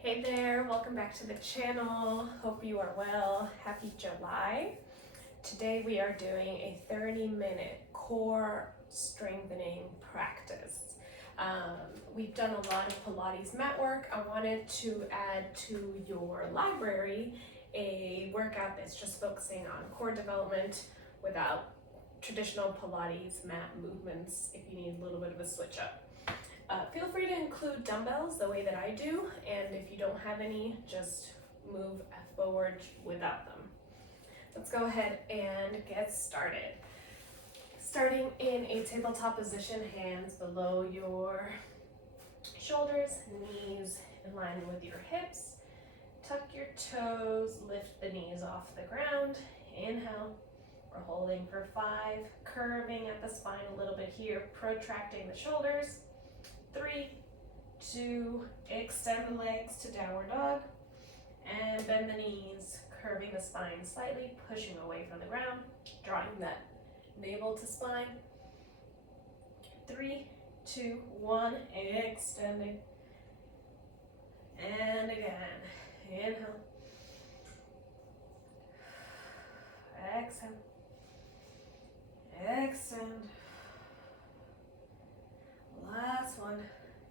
Hey there, welcome back to the channel. Hope you are well. Happy July. Today we are doing a 30-minute core strengthening practice. We've done a lot of Pilates mat work. I wanted to add to your library a workout that's just focusing on core development without traditional Pilates mat movements if you need a little bit of a switch up. Feel free to include dumbbells the way that I do, and if you don't have any, just move forward without them. Let's go ahead and get started. Starting in a tabletop position, hands below your shoulders, knees in line with your hips. Tuck your toes, lift the knees off the ground. Inhale. We're holding for 5, curving at the spine a little bit here, protracting the shoulders. 3, 2, extend the legs to downward dog, and bend the knees, curving the spine slightly, pushing away from the ground, drawing that navel to spine. 3, 2, 1, extending, and again, inhale, exhale, extend. Last one,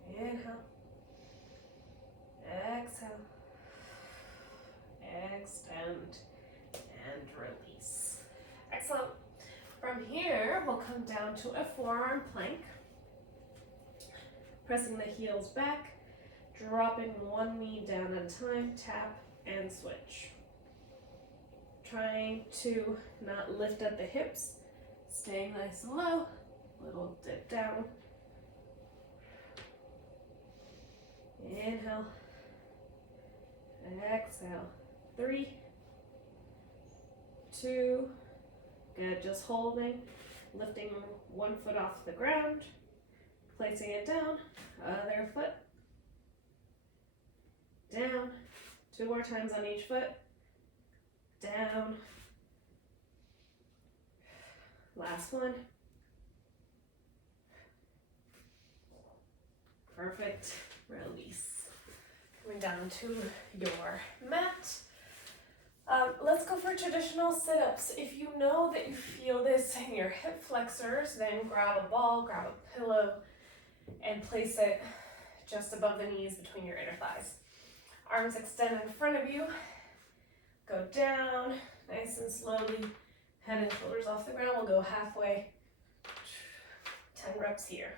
inhale, exhale, extend, and release. Excellent. From here, we'll come down to a forearm plank, pressing the heels back, dropping one knee down at a time, tap and switch. Trying to not lift at the hips, staying nice and low, little dip down. Inhale, exhale, 3, 2, good, just holding, lifting one foot off the ground, placing it down, other foot, down, 2 more times on each foot, down, last one, perfect. Release. Coming down to your mat. Let's go for traditional sit-ups. If you know that you feel this in your hip flexors, then grab a ball, grab a pillow, and place it just above the knees between your inner thighs. Arms extend in front of you. Go down, nice and slowly. Head and shoulders off the ground. We'll go halfway. 10 reps here.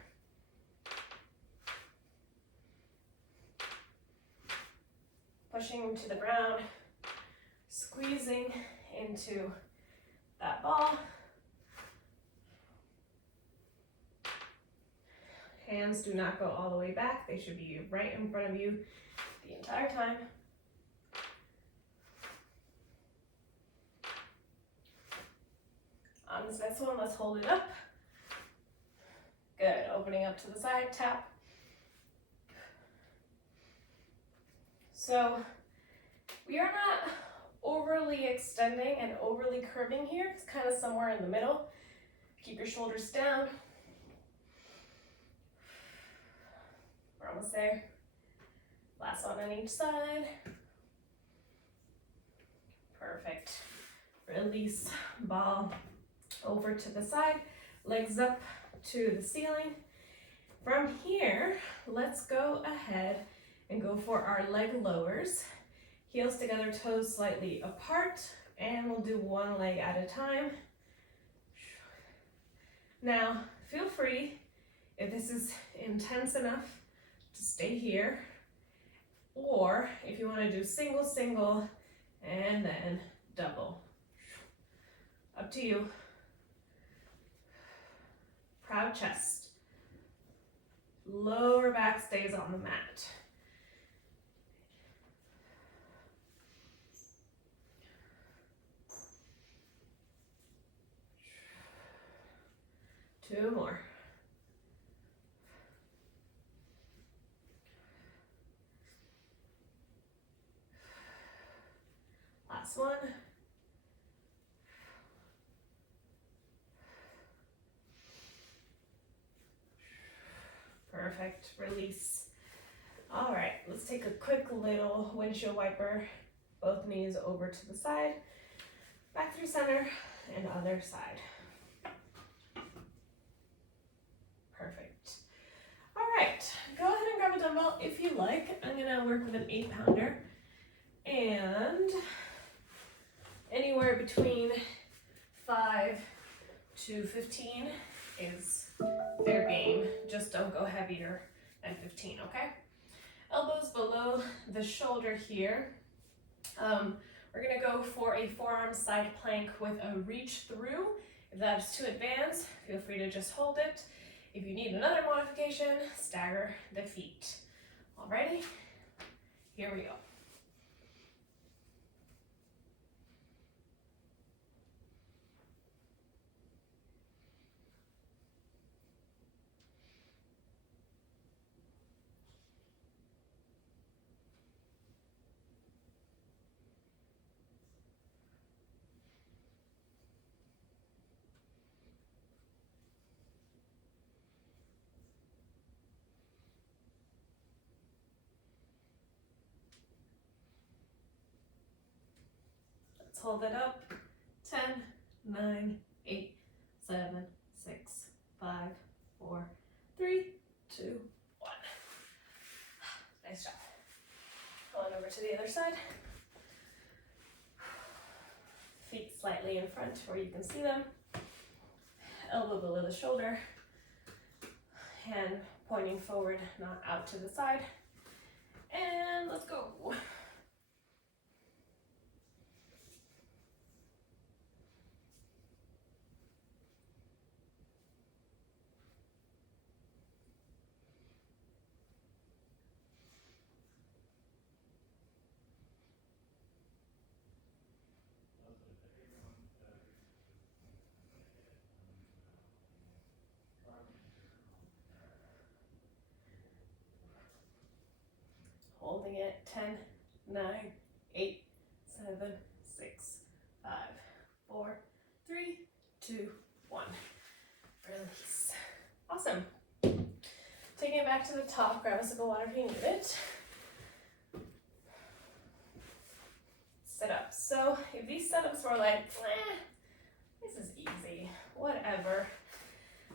Pushing to the ground, squeezing into that ball. Hands do not go all the way back. They should be right in front of you the entire time. On this next one, let's hold it up. Good, opening up to the side, tap. So we are not overly extending and overly curving here. It's kind of somewhere in the middle. Keep your shoulders down. We're almost there. Last one on each side. Perfect. Release, ball over to the side, legs up to the ceiling. From here, let's go ahead and go for our leg lowers. Heels together, toes slightly apart, and we'll do one leg at a time. Now, feel free, if this is intense enough, to stay here, or if you want to do single, single, and then double. Up to you. Proud chest. Lower back stays on the mat. Two more. Last one. Perfect. Release. All right, let's take a quick little windshield wiper, both knees over to the side, back through center, and other side. Perfect. All right, go ahead and grab a dumbbell if you like. I'm gonna work with an 8-pounder, and anywhere between 5 to 15 is fair game. Just don't go heavier than 15, okay? Elbows below the shoulder here. We're gonna go for a forearm side plank with a reach through. If that's too advanced, feel free to just hold it. If you need another modification, stagger the feet. Alrighty, here we go. Let's hold it up. 10, 9, 8, 7, 6, 5, 4, 3, 2, 1. Nice job. Going over to the other side. Feet slightly in front where you can see them. Elbow below the shoulder. Hand pointing forward, not out to the side. And let's go. Holding it. 10, 9, 8, 7, 6, 5, 4, 3, 2, 1. Release. Awesome. Taking it back to the top, grab a sip of water if you need it. Sit up. So if these setups were like, this is easy, whatever,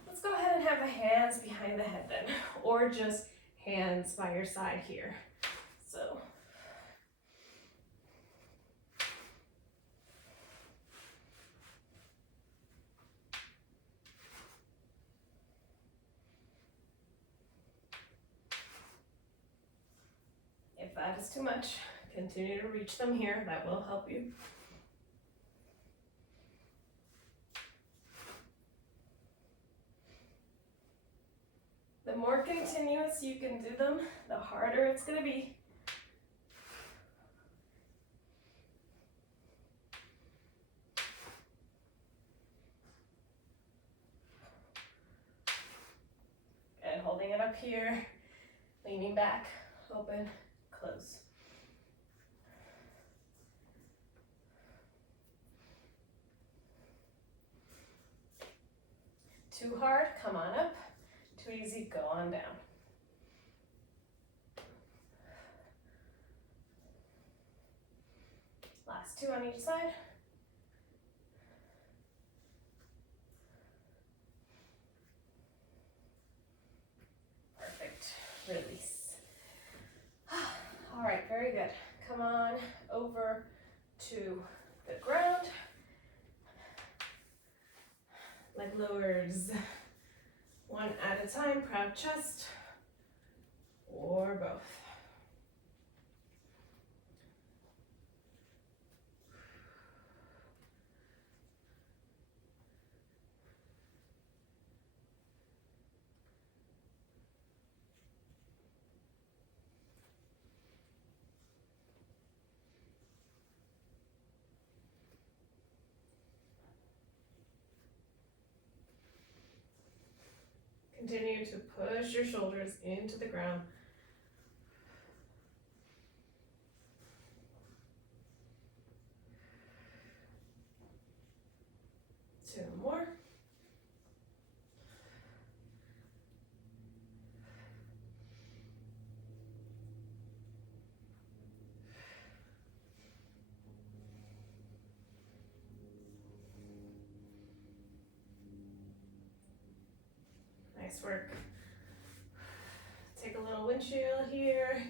let's go ahead and have the hands behind the head then, or just hands by your side here. So if that is too much, continue to reach them here. That will help you. The more continuous you can do them, the harder it's going to be. And holding it up here, leaning back, open, close. Too hard, come on up. Too easy, go on down. Last 2 on each side. Perfect. Release. All right, very good. Come on over to the ground. Leg lowers. 1 at a time, proud chest, or both. Continue to push your shoulders into the ground. Two more. Nice work. Take a little wind chill here.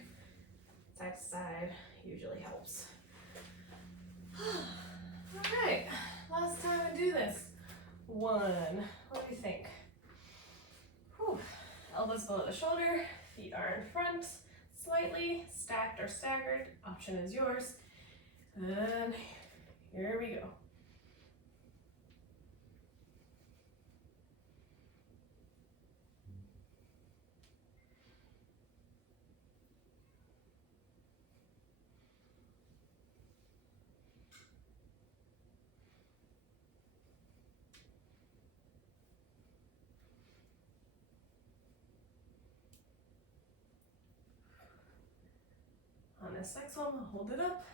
Side to side usually helps. All right, last time I do this. 1, what do you think? Whew. Elbows below the shoulder, feet are in front, slightly stacked or staggered. Option is yours. And here we go. On this next one, we'll hold it up.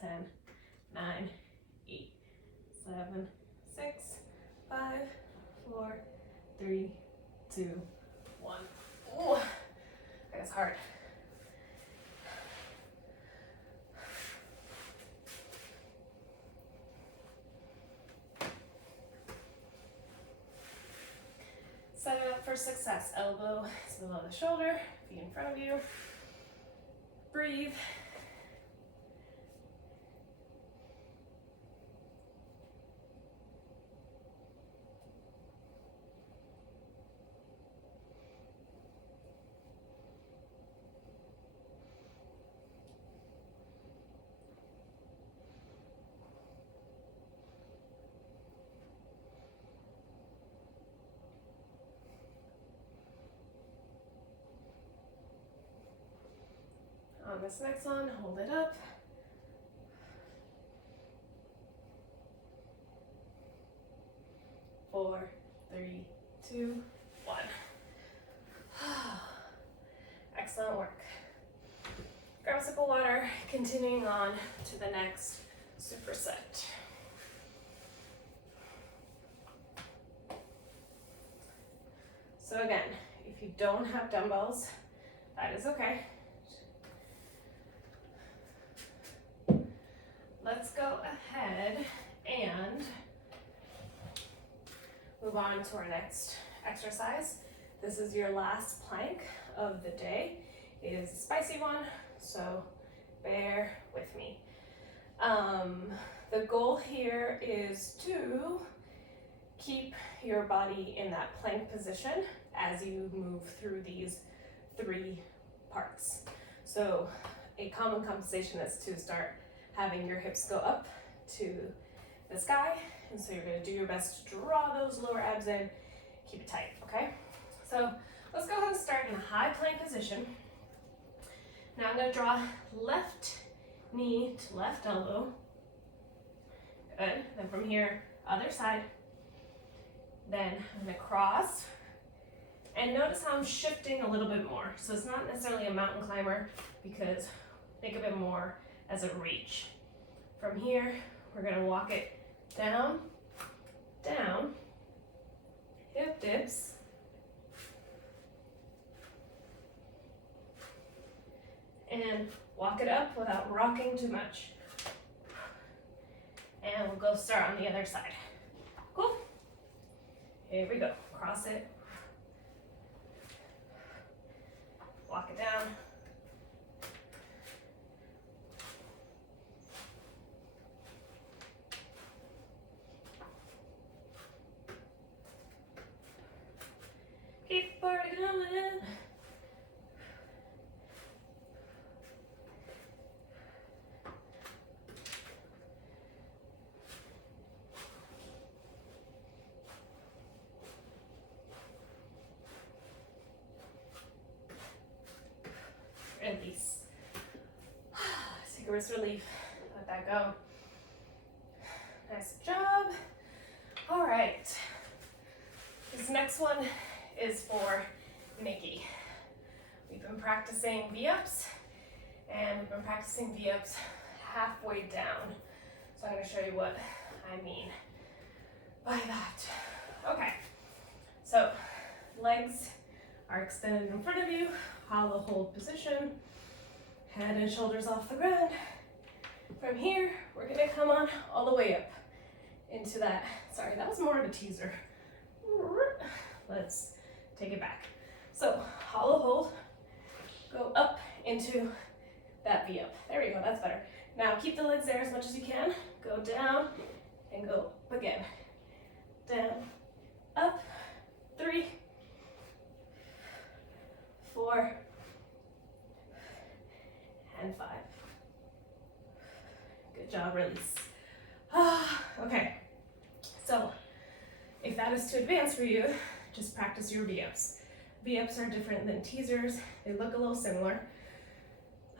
10, 9, 8, 7, 6, 5, 4, 3, 2, 1. Ooh, that is hard. Set it up for success. Elbow is below the shoulder, feet in front of you. Breathe. On this next one, hold it up. Four, 3, 2, 1. Excellent work. Grab a sip of water, continuing on to the next superset. So again, if you don't have dumbbells, that is okay. Let's go ahead and move on to our next exercise. This is your last plank of the day. It is a spicy one, so bear with me. The goal here is to keep your body in that plank position as you move through these 3 parts. So a common compensation is to start having your hips go up to the sky, and so you're going to do your best to draw those lower abs in, keep it tight, okay? So let's go ahead and start in a high plank position. Now I'm going to draw left knee to left elbow. Good. Then from here, other side. Then I'm going to cross. And notice how I'm shifting a little bit more. So it's not necessarily a mountain climber, because think of it more as a reach. From here, we're going to walk it down, down, hip dips, and walk it up without rocking too much. And we'll go start on the other side. Cool? Here we go. Cross it. Walk it down. Keep party going. Release. Take a wrist relief. Let that go. Nice job. All right. This next one is for Nikki. We've been practicing V-ups, and we've been practicing V-ups halfway down. So I'm going to show you what I mean by that. Okay, so legs are extended in front of you, hollow hold position, head and shoulders off the ground. From here, we're going to come on all the way up into that. Sorry, that was more of a teaser. Let's take it back. So hollow hold, go up into that V up. There we go, that's better. Now keep the legs there as much as you can. Go down and go up again. Down, up, 3, 4, and 5. Good job, release. Okay, so if that is too advanced for you, just practice your V-ups. V-ups are different than teasers. They look a little similar.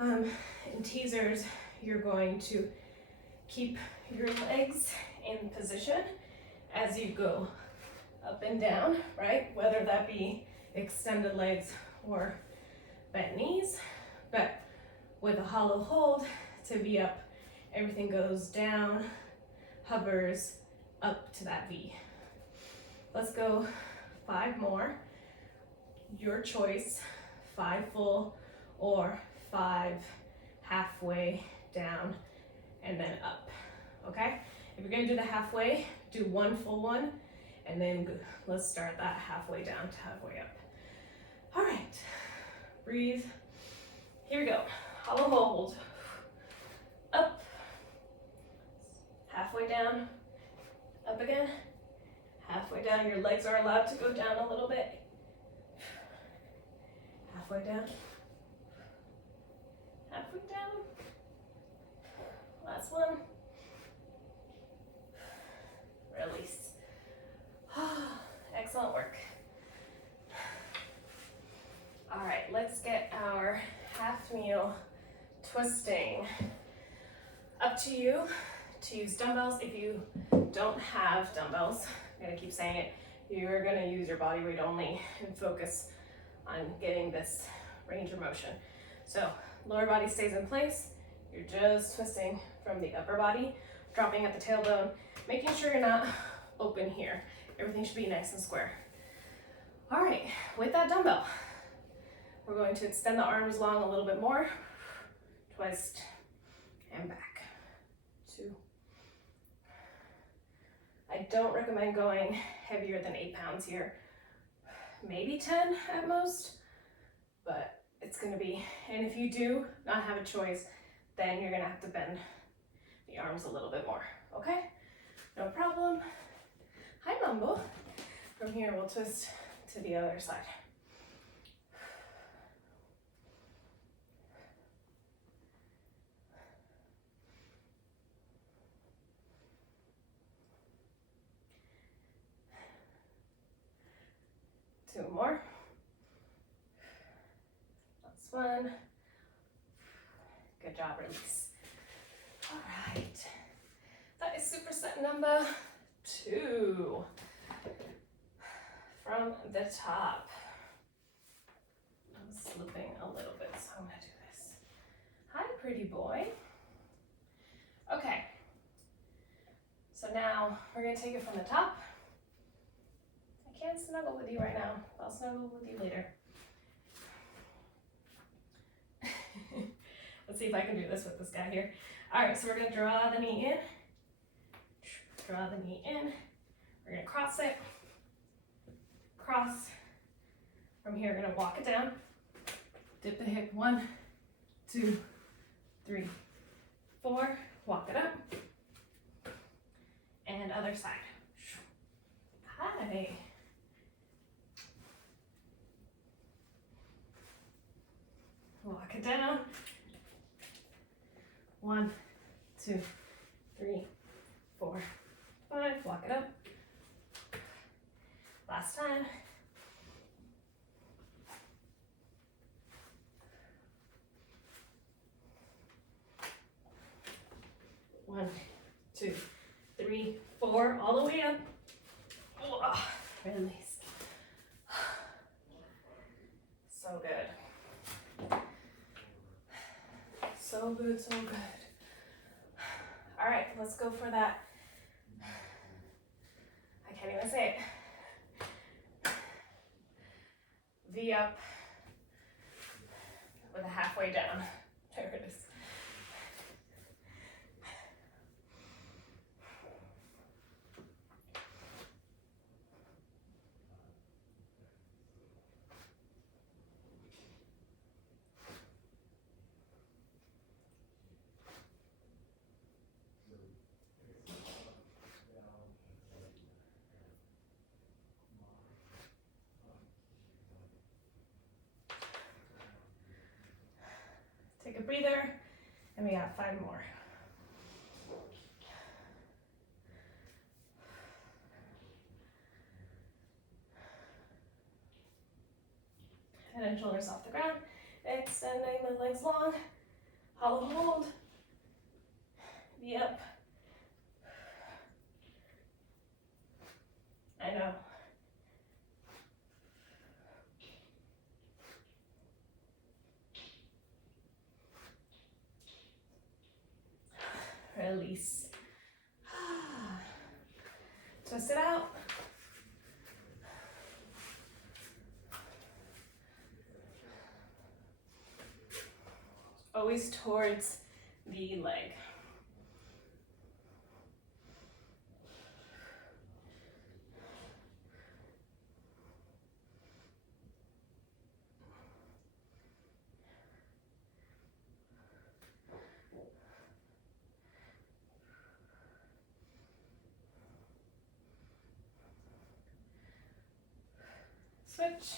In teasers, you're going to keep your legs in position as you go up and down, right? Whether that be extended legs or bent knees. But with a hollow hold to V-up, everything goes down, hovers up to that V. Let's go 5 more. Your choice, 5 full or 5 halfway down and then up, okay? If you're gonna do the halfway, do 1 full one, and then let's start that halfway down to halfway up. All right, breathe. Here we go, hollow hold. Up, halfway down, up again, halfway down. Your legs are allowed to go down a little bit. Halfway down, halfway down. Last one. Release. Excellent work. All right, let's get our half meal twisting. Up to you to use dumbbells. If you don't have dumbbells, I'm gonna keep saying it, you're gonna use your body weight only and focus on getting this range of motion. So lower body stays in place. You're just twisting from the upper body, dropping at the tailbone, making sure you're not open here. Everything should be nice and square. All right, with that dumbbell, we're going to extend the arms long a little bit more, twist and back. 2. I don't recommend going heavier than 8 pounds here. Maybe 10 at most, but it's gonna be, and if you do not have a choice, then you're gonna have to bend the arms a little bit more, okay? No problem. Hi, Mambo. From here, we'll twist to the other side. Two more. Last one. Good job, release. All right. That is superset number 2. From the top. I'm slipping a little bit, so I'm gonna do this. Hi, pretty boy. Okay. So now we're gonna take it from the top. I can't snuggle with you right now. I'll snuggle with you later. Let's see if I can do this with this guy here. All right, so we're gonna draw the knee in. Draw the knee in. We're gonna cross it. Cross. From here, we're gonna walk it down. Dip the hip. 1, 2, 3, 4. Walk it up. And other side. Hi. Walk it down. 1, 2, 3, 4, 5. Walk it up. Last time. One, 2, 3, 4, all the way up. Release. So good. So good, so good. All right, let's go for that. I can't even say it. V up with a halfway down. There it is. Take a breather, and we got 5 more. Head and shoulders off the ground, extending the legs long, hollow hold, V up. I know. Release. Twist it out. Always towards the leg. Switch.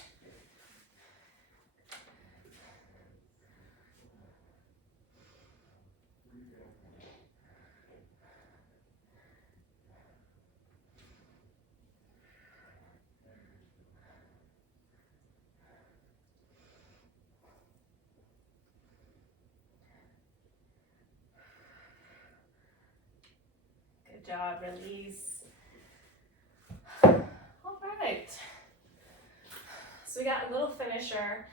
Good job, release. All right. So we got a little finisher.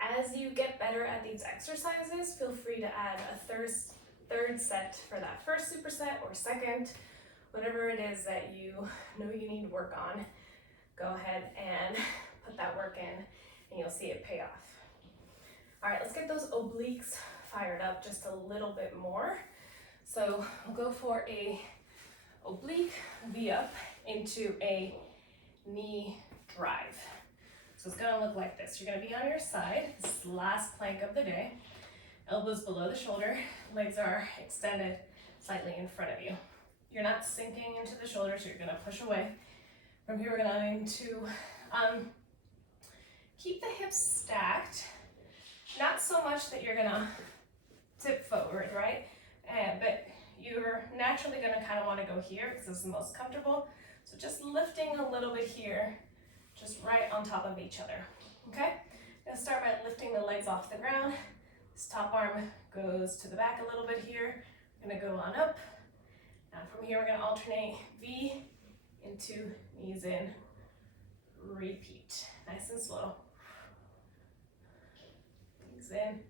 As you get better at these exercises, feel free to add a third set for that first superset or second, whatever it is that you know you need to work on. Go ahead and put that work in and you'll see it pay off. All right, let's get those obliques fired up just a little bit more. So we'll go for a oblique V up into a knee drive. So it's gonna look like this. You're gonna be on your side. This is the last plank of the day. Elbows below the shoulder, legs are extended slightly in front of you. You're not sinking into the shoulder, so you're gonna push away. From here, we're going to keep the hips stacked. Not so much that you're gonna tip forward, right? But you're naturally gonna kind of wanna go here because it's the most comfortable. So just lifting a little bit here, just right on top of each other, okay? I'm gonna start by lifting the legs off the ground. This top arm goes to the back a little bit here. I'm gonna go on up. Now from here, we're gonna alternate V into knees in, repeat. Nice and slow. Knees in.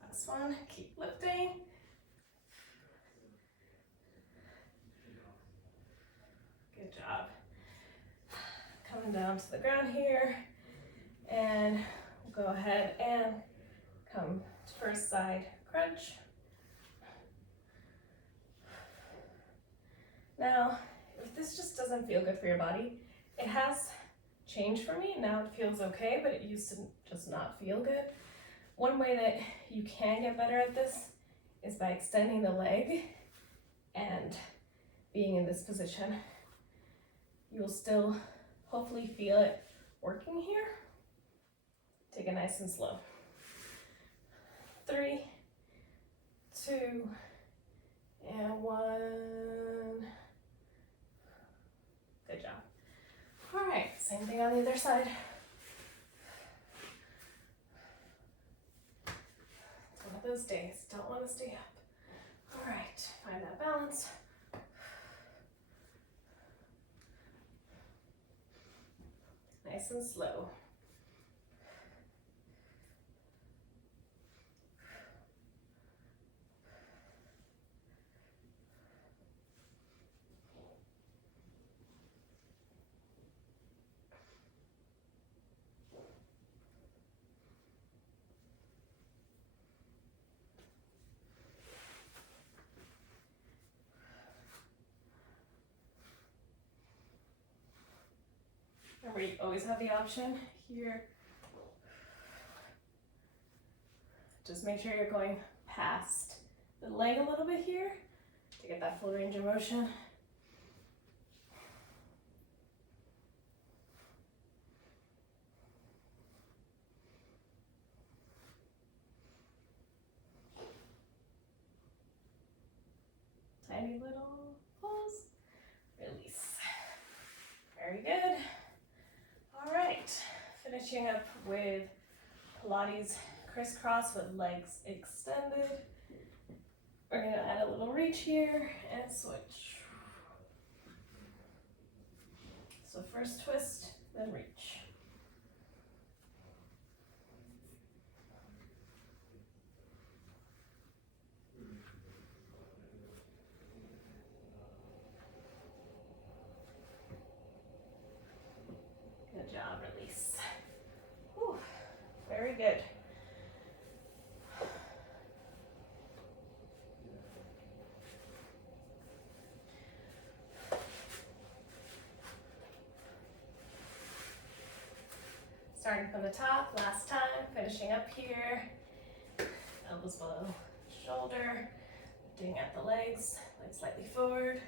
Last one, keep lifting. Good job. Coming down to the ground here, and we'll go ahead and come to first side crunch. Now, if this just doesn't feel good for your body, it has changed for me. Now it feels okay, but it used to just not feel good. One way that you can get better at this is by extending the leg and being in this position. You'll still hopefully feel it working here. Take it nice and slow. 3, 2, and 1. Good job. All right, same thing on the other side. It's one of those days, don't want to stay up. All right, find that balance. Nice and slow. Remember, you always have the option here. Just make sure you're going past the leg a little bit here to get that full range of motion. Tiny little pulls, release. Very good. All right, finishing up with Pilates crisscross with legs extended. We're gonna add a little reach here and switch. So first twist, then reach. Good job, release. Whew, very good. Starting from the top, last time, finishing up here. Elbows below shoulder, lifting at the legs slightly forward.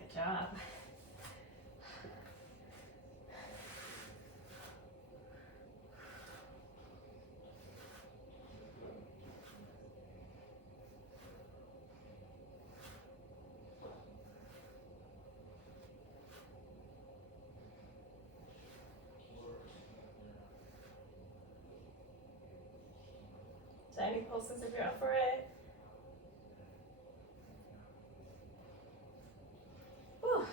Good job. Tiny pulses if you're up for it. Whew.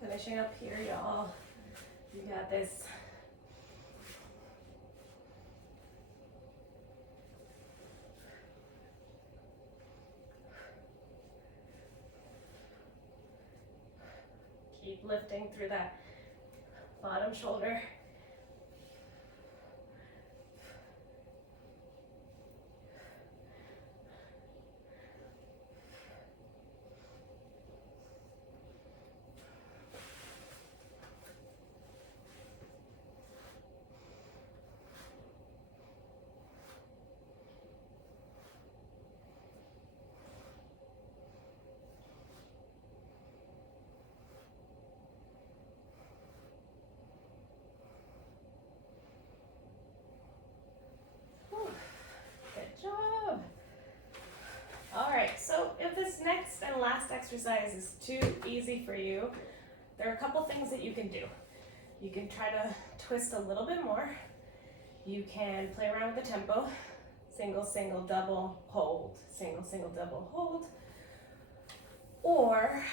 Finishing up here, y'all. You got this. Keep lifting through that bottom shoulder. So if this next and last exercise is too easy for you, there are a couple things that you can do. You can try to twist a little bit more. You can play around with the tempo. Single, single, double, hold. Single, single, double, hold. Or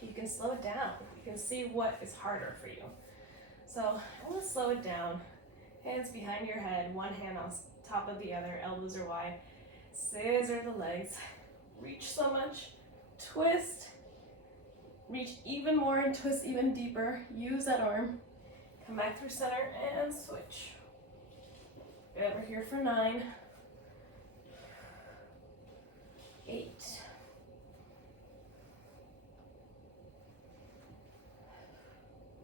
you can slow it down. You can see what is harder for you. So I'm gonna slow it down. Hands behind your head, one hand on top of the other, elbows are wide. Scissor the legs, reach so much, twist, reach even more and twist even deeper. Use that arm. Come back through center and switch. Good, we're here for 9, 8, 7.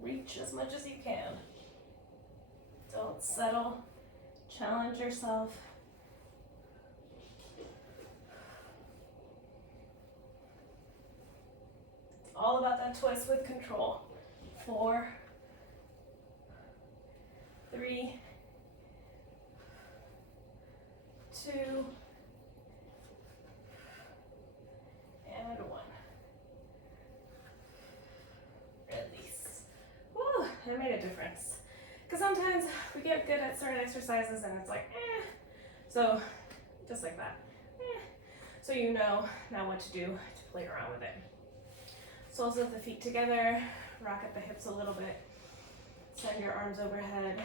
Reach as much as you can. Don't settle. Challenge yourself. It's all about that twist with control. 4, 3, 2, and 1. Release. Woo, that made a difference. Because sometimes we get good at certain exercises and it's like, So, just like that. So you know now what to do to play around with it. Soles of the feet together, rock at the hips a little bit. Send your arms overhead.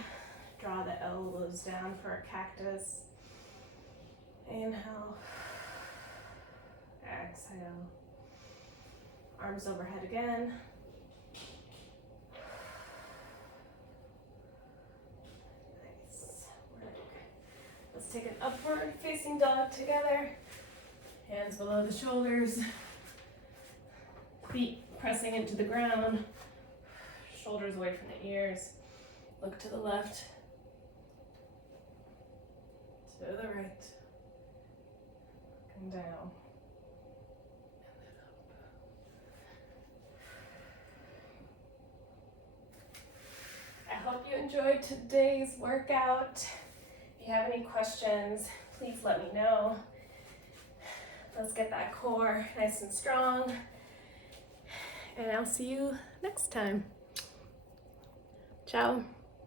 Draw the elbows down for a cactus. Inhale. Exhale. Arms overhead again. upward facing dog together. Hands below the shoulders. Feet pressing into the ground. Shoulders away from the ears. Look to the left. To the right. And down. I hope you enjoyed today's workout. If you have any questions, please let me know. Let's get that core nice and strong. And I'll see you next time. Ciao.